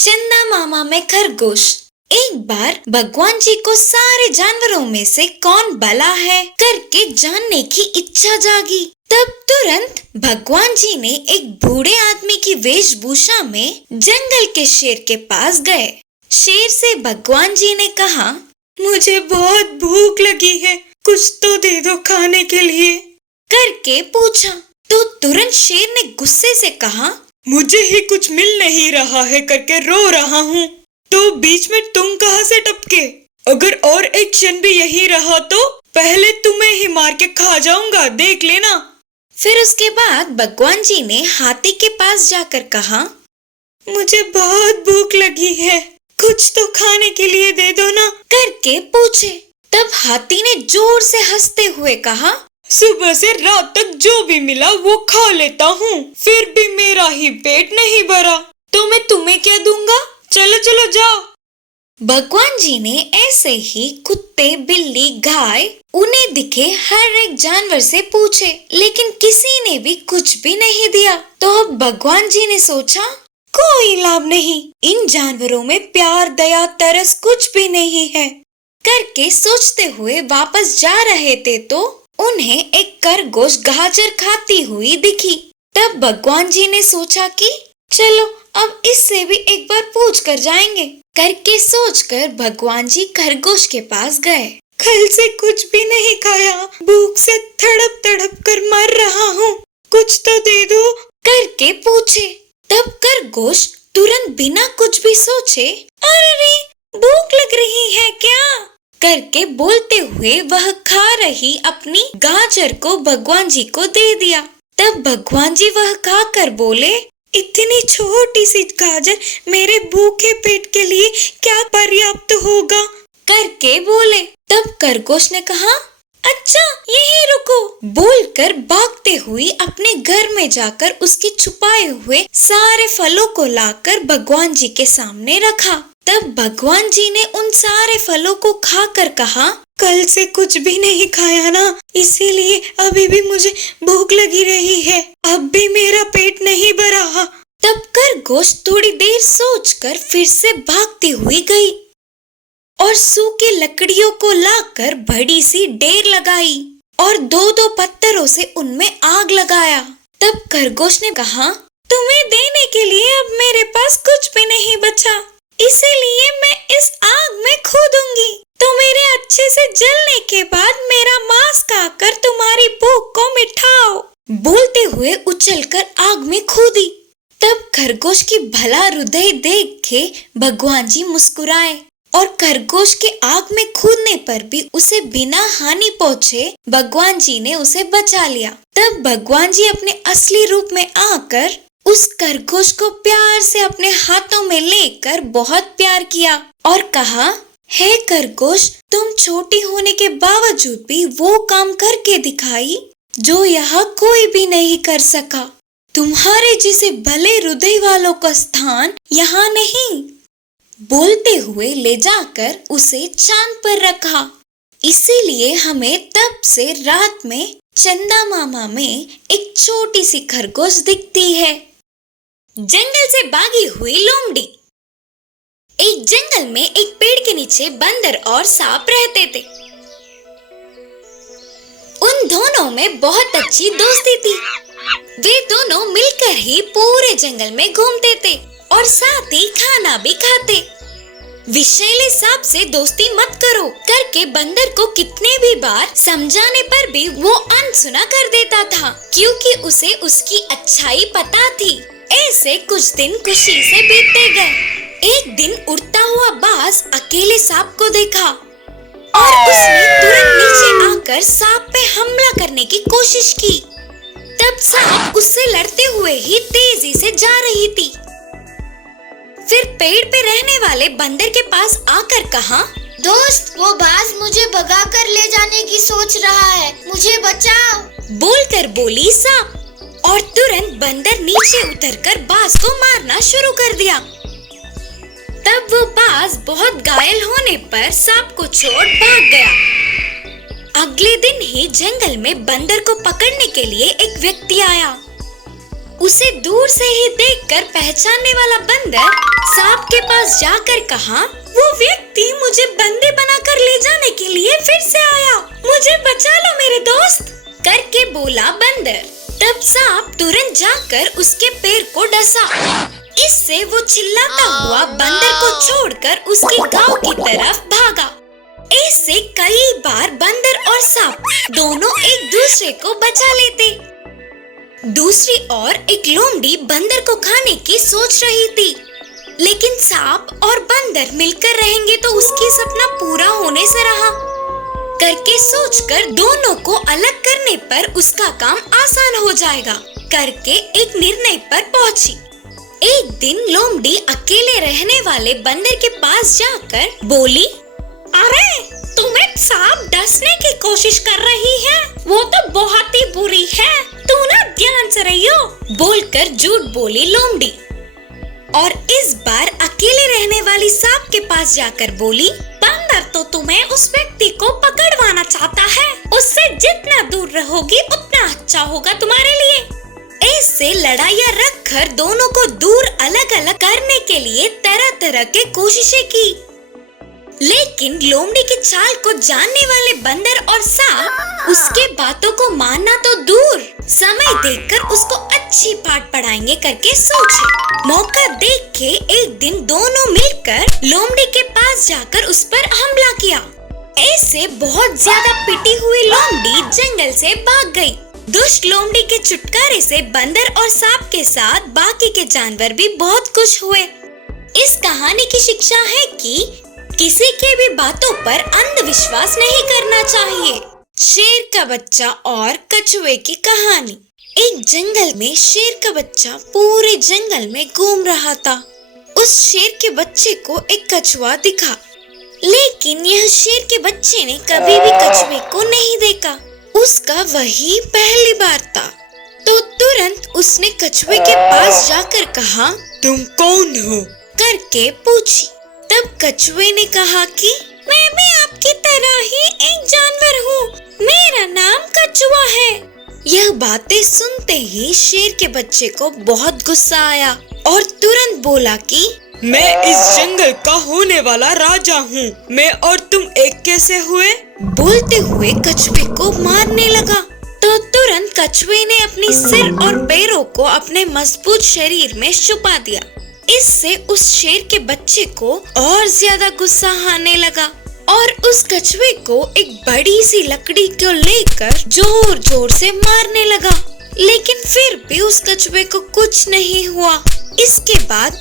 चंदा मामा में खरगोश। एक बार भगवान जी को सारे जानवरों में से कौन भला है करके जानने की इच्छा जागी। तब तुरंत भगवान जी ने एक बूढ़े आदमी की वेशभूषा में जंगल के शेर के पास गए। शेर से भगवान जी ने कहा, मुझे बहुत भूख लगी है, कुछ तो दे दो खाने के लिए करके पूछा। तो तुरंत शेर ने गुस्से से कहा, मुझे ही कुछ मिल नहीं रहा है करके रो रहा हूँ, तो बीच में तुम कहाँ से टपके? अगर और एक क्षण भी यही रहा तो पहले तुम्हें ही मार के खा जाऊंगा, देख लेना। फिर उसके बाद भगवान जी ने हाथी के पास जाकर कहा, मुझे बहुत भूख लगी है, कुछ तो खाने के लिए दे दो ना करके पूछे। तब हाथी ने जोर से हंसते हुए कहा, सुबह से रात तक जो भी मिला वो खा लेता हूँ, फिर भी मेरा ही पेट नहीं भरा, तो मैं तुम्हें क्या दूंगा? चलो चलो जाओ। भगवान जी ने ऐसे ही कुत्ते, बिल्ली, गाय, उन्हें दिखे हर एक जानवर से पूछे, लेकिन किसी ने भी कुछ भी नहीं दिया। तो अब भगवान जी ने सोचा, कोई लाभ नहीं, इन जानवरों में प्यार, दया, तरस कुछ भी नहीं है करके सोचते हुए वापस जा रहे थे तो उन्हें एक खरगोश गाजर खाती हुई दिखी। तब भगवान जी ने सोचा कि चलो अब इससे भी एक बार पूछ कर जाएंगे करके सोचकर भगवान जी खरगोश के पास गए। कल से कुछ भी नहीं खाया, भूख से तड़प तड़प कर मर रहा हूँ, कुछ तो दे दो करके पूछे। तब खरगोश तुरंत बिना कुछ भी सोचे, अरे भूख लग रही है क्या करके बोलते हुए वह खा रही अपनी गाजर को भगवान जी को दे दिया। तब भगवान जी वह खाकर बोले, इतनी छोटी सी गाजर मेरे भूखे पेट के लिए क्या पर्याप्त होगा करके बोले। तब खरगोश ने कहा, अच्छा यहीं रुको बोलकर भागते हुए अपने घर में जाकर उसके छुपाए हुए सारे फलों को लाकर भगवान जी के सामने रखा। तब भगवान जी ने उन सारे फलों को खाकर कहा, कल से कुछ भी नहीं खाया ना, इसीलिए अभी भी मुझे भूख लगी रही है, अब भी मेरा पेट नहीं भरा। तब खरगोश थोड़ी देर सोचकर फिर से भागती हुई गई और सूखी लकड़ियों को लाकर बड़ी सी ढेर लगाई और दो दो पत्थरों से उनमें आग लगाया। तब खरगोश ने कहा, तुम्हें देने के लिए अब मेरे पास कुछ भी नहीं बचा, इसीलिए मैं इस आग में कूदूंगी, तो मेरे अच्छे से जलने के बाद मेरा मांस खाकर तुम्हारी भूख को मिटाओ बोलते हुए उछलकर आग में कूदी। तब खरगोश की भला हृदय देख के भगवान जी मुस्कुराए और खरगोश के आग में कूदने पर भी उसे बिना हानि पहुँचे भगवान जी ने उसे बचा लिया। तब भगवान जी अपने असली रूप में आकर उस खरगोश को प्यार से अपने हाथों में लेकर बहुत प्यार किया और कहा, हे खरगोश, तुम छोटी होने के बावजूद भी वो काम करके दिखाई जो यहाँ कोई भी नहीं कर सका। तुम्हारे जैसे भले हृदय वालों का स्थान यहाँ नहीं बोलते हुए ले जाकर उसे चांद पर रखा। इसीलिए हमें तब से रात में चंदा मामा में एक छोटी सी खरगोश दिखती है। जंगल से भागी हुई लोमड़ी। एक जंगल में एक पेड़ के नीचे बंदर और सांप रहते थे। उन दोनों में बहुत अच्छी दोस्ती थी। वे दोनों मिलकर ही पूरे जंगल में घूमते थे और साथ ही खाना भी खाते। विषैले सांप से दोस्ती मत करो करके बंदर को कितने भी बार समझाने पर भी वो अनसुना कर देता था, क्योंकि उसे उसकी अच्छाई पता थी। ऐसे कुछ दिन खुशी से बीतते गए। एक दिन उड़ता हुआ बाज अकेले सांप को देखा और उसने तुरंत नीचे आकर सांप पे हमला करने की कोशिश की। तब सांप उससे लड़ते हुए ही तेजी से जा रही थी। फिर पेड़ पे रहने वाले बंदर के पास आकर कहा, दोस्त, वो बाज मुझे भगा कर ले जाने की सोच रहा है, मुझे बचाओ बोलकर बोली सांप। और तुरंत बंदर नीचे उतरकर बाज को मारना शुरू कर दिया। तब वो बाज बहुत घायल होने पर सांप को छोड़ भाग गया। अगले दिन ही जंगल में बंदर को पकड़ने के लिए एक व्यक्ति आया उसे दूर से ही देखकर पहचानने वाला बंदर सांप के पास जाकर कहा, वो व्यक्ति मुझे बंदी बनाकर ले जाने के लिए फिर से आया, मुझे बचा लो मेरे दोस्त, करके बोला बंदर। तब सांप तुरंत जाकर उसके पैर को डसा। इससे वो चिल्लाता हुआ बंदर को छोड़कर उसके गांव की तरफ भागा। ऐसे कई बार बंदर और सांप दोनों एक दूसरे को बचा लेते। दूसरी ओर एक लोमड़ी बंदर को खाने की सोच रही थी, लेकिन सांप और बंदर मिलकर रहेंगे तो उसकी सपना पूरा होने से रहा करके सोचकर दोनों को अलग करने पर उसका काम आसान हो जाएगा करके एक निर्णय पर पहुंची। एक दिन लोमड़ी अकेले रहने वाले बंदर के पास जाकर बोली, अरे तुम्हें सांप डसने की कोशिश कर रही है, वो तो बहुत ही बुरी है, तू ना ध्यान से रहियो, बोलकर झूठ बोली लोमड़ी। और इस बार अकेले रहने वाली सांप के पास जाकर बोली, बंदर तो तुम्हें उस व्यक्ति को पकड़वाना चाहता है, उससे जितना दूर रहोगी उतना अच्छा होगा तुम्हारे लिए। ऐसे लड़ाइयाँ रखकर दोनों को दूर अलग अलग करने के लिए तरह तरह के कोशिशें की, लेकिन लोमड़ी की चाल को जानने वाले बंदर और सांप उसके बातों को मानना तो दूर, समय देखकर उसको अच्छी पाठ पढ़ाएंगे करके सोचे। मौका देख के एक दिन दोनों मिलकर लोमड़ी के पास जाकर उस पर हमला किया। ऐसे बहुत ज्यादा पिटी हुई लोमड़ी जंगल से भाग गई। दुष्ट लोमड़ी के छुटकारे से बंदर और सांप के साथ बाकी के जानवर भी बहुत खुश हुए। इस कहानी की शिक्षा है कि किसी के भी बातों पर अंधविश्वास नहीं करना चाहिए। शेर का बच्चा और कछुए की कहानी। एक जंगल में शेर का बच्चा पूरे जंगल में घूम रहा था। उस शेर के बच्चे को एक कछुआ दिखा, लेकिन यह शेर के बच्चे ने कभी भी कछुए को नहीं देखा। उसका वही पहली बार था, तो तुरंत उसने कछुए के पास जाकर कहा, तुम कौन हो करके पूछी। तब कछुए ने कहा कि मैं भी आपकी तरह ही एक जानवर हूँ, मेरा नाम कछुआ है। यह बातें सुनते ही शेर के बच्चे को बहुत गुस्सा आया और तुरंत बोला कि मैं इस जंगल का होने वाला राजा हूँ, मैं और तुम एक कैसे हुए? बोलते हुए कछुए को मारने लगा। तो तुरंत कछुए ने अपनी सिर और पैरों को अपने मजबूत शरीर में छुपा दिया। इससे उस शेर के बच्चे को और ज्यादा गुस्सा आने लगा और उस कछुए को एक बड़ी सी लकड़ी को लेकर जोर जोर से मारने लगा, लेकिन फिर भी उस कछुए को कुछ नहीं हुआ। इसके बाद